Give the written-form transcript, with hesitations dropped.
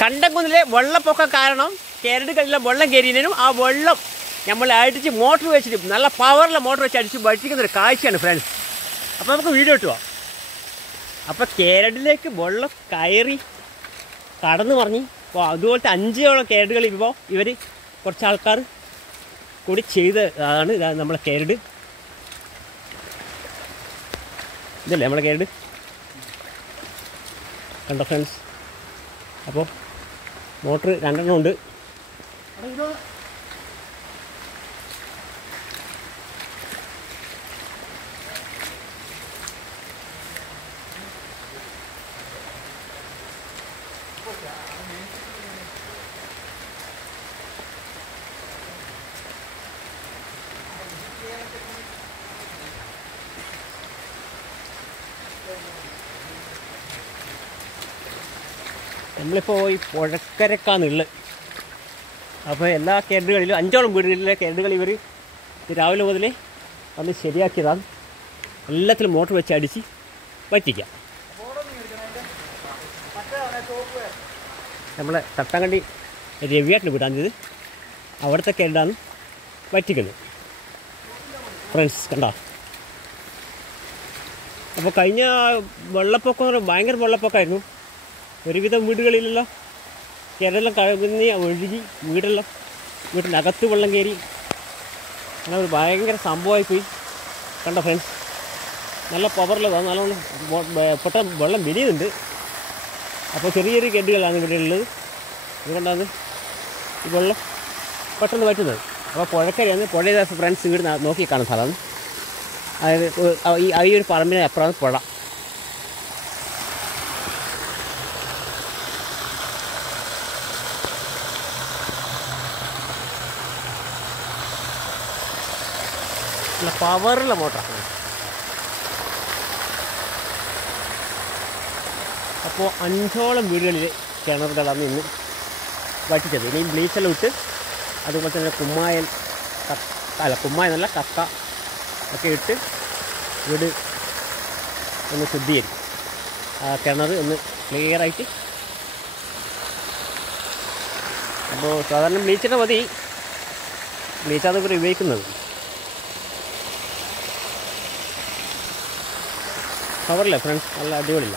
കണ്ടംകുന്നിലെ വെള്ളപ്പൊക്കം കാരണം കേരളത്തിലെല്ലാം വെള്ളം കയറിയതിനും ആ വെള്ളം നമ്മൾ അടിച്ച് മോട്ടർ വെച്ചിട്ട് നല്ല പവറിലെ മോട്ടർ വെച്ച് അടിച്ച് വറ്റിക്കുന്നൊരു കാഴ്ചയാണ് ഫ്രണ്ട്സ്. അപ്പോൾ നമുക്ക് വീഡിയോ ഇട്ടുപോവാം. അപ്പോൾ കേരളത്തിലേക്ക് വെള്ളം കയറി കടന്നു മറിഞ്ഞ് അപ്പോൾ അതുപോലത്തെ 5ഓളം കേരടുകൾ ഇപ്പോൾ ഇവർ കുറച്ച് ആൾക്കാർ കൂടി ചെയ്തതാണ്. ഇതാണ് നമ്മളെ കേരട്. ഇതല്ലേ നമ്മളെ കേരട് കണ്ടോ ഫ്രണ്ട്സ്. അപ്പോൾ മോട്ടർ 2 ഉണ്ട്. നമ്മളിപ്പോൾ ഈ പുഴക്കരക്കാന്നുള്ളത്. അപ്പോൾ എല്ലാ കേരടുകളിലും 5ഓളം വീടുകളിലെ കേരടുകൾ ഇവർ രാവിലെ മുതലേ വന്ന് ശരിയാക്കിയതാണ്. എല്ലാത്തിലും മോട്ടർ വെച്ച് അടിച്ച് വറ്റിക്കാം. നമ്മളെ തട്ടങ്കണ്ടി രവിയാട്ടിന് വീടാണിത്. അവിടുത്തെ കേരടാണ് വറ്റിക്കുന്നത് ഫ്രണ്ട്സ്. കണ്ടോ. അപ്പോൾ കഴിഞ്ഞ വെള്ളപ്പൊക്കം ഭയങ്കര വെള്ളപ്പൊക്കമായിരുന്നു. ഒരുവിധം വീടുകളിലെല്ലാം കേരളം കഴുകുന്ന ഒഴുകി വീട്ടിൻ്റെ അകത്ത് വെള്ളം കയറി. അങ്ങനെ ഒരു ഭയങ്കര സംഭവമായിപ്പോയി. കണ്ടോ ഫ്രണ്ട്സ്. നല്ല പവറിലതാണ്. നല്ലോണം പെട്ടെന്ന് വെള്ളം വലിയുന്നുണ്ട്. അപ്പോൾ ചെറിയ ചെറിയ കെട്ടുകളാണ് ഇവിടെ ഉള്ളത്. അതുകൊണ്ടാണ് ഈ വെള്ളം പെട്ടെന്ന് വറ്റുന്നത്. അപ്പോൾ പുഴക്കരയാണ്. പുഴ ഫ്രണ്ട്സ് ഇവിടെ നോക്കി കാണുന്ന സ്ഥലമാണ്. അതായത് ഈ ഒരു പറമ്പിന് അപ്പുറമാണ് പുഴ. നല്ല പവറുള്ള മോട്ടറാണ്. അപ്പോൾ 5ഓളം വീടുകളിൽ കിണറുകളാണ് ഇന്ന് വറ്റിച്ചത്. ഇനിയും ബ്ലീച്ചെല്ലാം ഇട്ട് അതുപോലെ തന്നെ കുമ്മായെന്നല്ല കക്ക ഒക്കെ ഇട്ട് വീട് ഒന്ന് ശുദ്ധീകരിക്കും. ആ കിണർ ഒന്ന് ക്ലിയറായിട്ട്. അപ്പോൾ സാധാരണ ബ്ലീച്ചിൻ്റെ മതി. ബ്ലീച്ചാണ് ഇവർ ഉപയോഗിക്കുന്നത്. പവറില്ല ഫ്രണ്ട്സ്. നല്ല അടിപൊളിയില്ല.